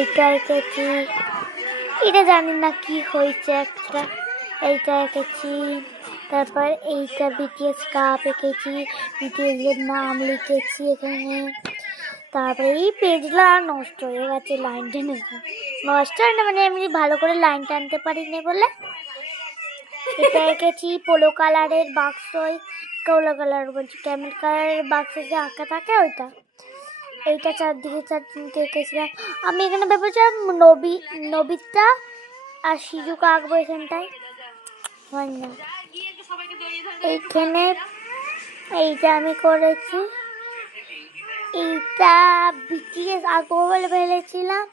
এটা এঁকেছি, এটা জানি না কি হয়েছে একটা, এইটা এঁকেছি। তারপর এইটা বিটিএস কাপ এঁকেছি, বিটিএস এর নাম লিখেছি এখানে। তারপরে এই পেজটা নষ্ট হয়ে গেছে, লাইন টেনে নষ্ট হয় না, মানে এমনি ভালো করে লাইন টানতে পারিনি বলে। এটা এঁকেছি পোলো কালারের বাক্স, পোলো কালার বলছি ক্যামেল কালারের বাক্স যে আঁকা থাকে ওইটা। এইটা চারদিকে চারদিকে এঁকেছিলাম আমি। এখানে ভেবেছিলাম নবিতা আর সিজুকে আঁকবো এখানটায়, হয় না। এইখানে এইটা আমি করেছি, এইটা বিটিএস আঁকবো বলে ফেলেছিলাম,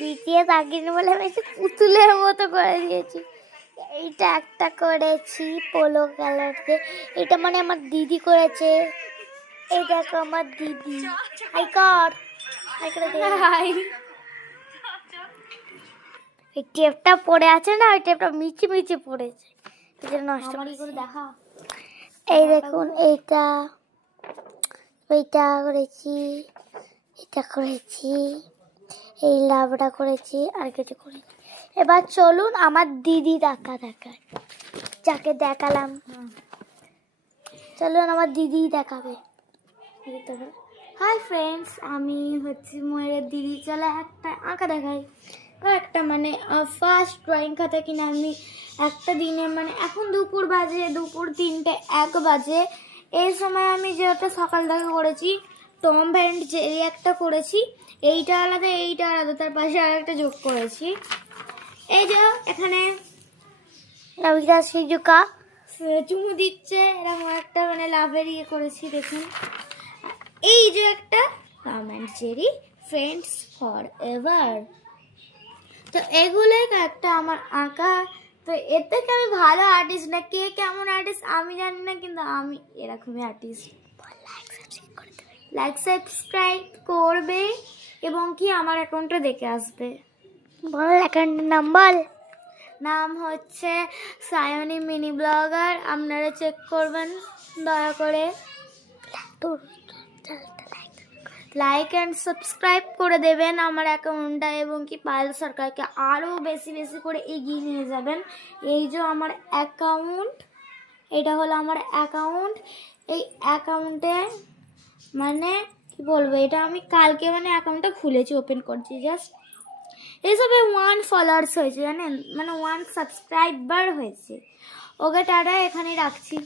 বিটিএস আঁকিনি বলে আমি পুতুলের মতো করে দিয়েছি। এইটা একটা করেছি পোলো কালার দিয়ে, এটা মানে আমার দিদি করেছে। এই দেখো আমার দিদি, এই টেপটা পড়ে আছে না, ওই টেপটা মিচি মিচি পড়েছে, নষ্ট করে দেখা। এই দেখুন এইটা, ওইটা করেছি, এটা করেছি, এই লাভটা করেছি, আর কিছু করিনি। এবার চলুন আমার দিদি দেখায়, যাকে দেখালাম, চলুন আমার দিদি দেখাবে। হাই ফ্রেন্ডস, আমি হচ্ছে ময়ূরের দিদি। চলে একটা আঁকা দেখাই, একটা মানে ফার্স্ট ড্রয়িং খাতা কিনে আমি একটা দিনে, মানে এখন দুপুর 3:01 বাজে, এই সময় আমি যেটা সকাল থেকে করেছি টম অ্যান্ড জেরি একটা করেছি, এইটা আলাদা এইটা আলাদা, তার পাশে আর একটা যোগ করেছি। এই যে এখানে নবিতা সিজুকা চুমু দিচ্ছে, এরকম একটা মানে লাভের ইয়ে করেছি দেখুন। এই যে একটা Tom and Jerry friends for ever. তো এগুলোই একটা আমার আঁকা। তো এর থেকে আমি ভালো আর্টিস্ট না, কে কেমন আর্টিস্ট আমি জানি না, কিন্তু আমি এরকমই আর্টিস্ট। লাইক সাবস্ক্রাইব করবে এবং কি আমার অ্যাকাউন্টে দেখে আসবে। বল অ্যাকাউন্টের নাম হচ্ছে সায়নী মিনি ব্লগার, আপনারা চেক করবেন দয়া করে। লাইক অ্যান্ড সাবস্ক্রাইব করে দেবেন আমার অ্যাকাউন্টটা, এবং কি পায়েল সরকারকে আরও বেশি বেশি করে এগিয়ে নিয়ে যাবেন। এই যে আমার অ্যাকাউন্ট, এটা হলো আমার অ্যাকাউন্ট। এই অ্যাকাউন্টে মানে কি বলবো, এটা আমি কালকে মানে অ্যাকাউন্টটা খুলেছি, ওপেন করছি জাস্ট। এইসবে 1 ফলোয়ার্স হয়েছে জানেন, মানে 1 সাবস্ক্রাইবার হয়েছে। ওকে টাটা, এখানে রাখছি।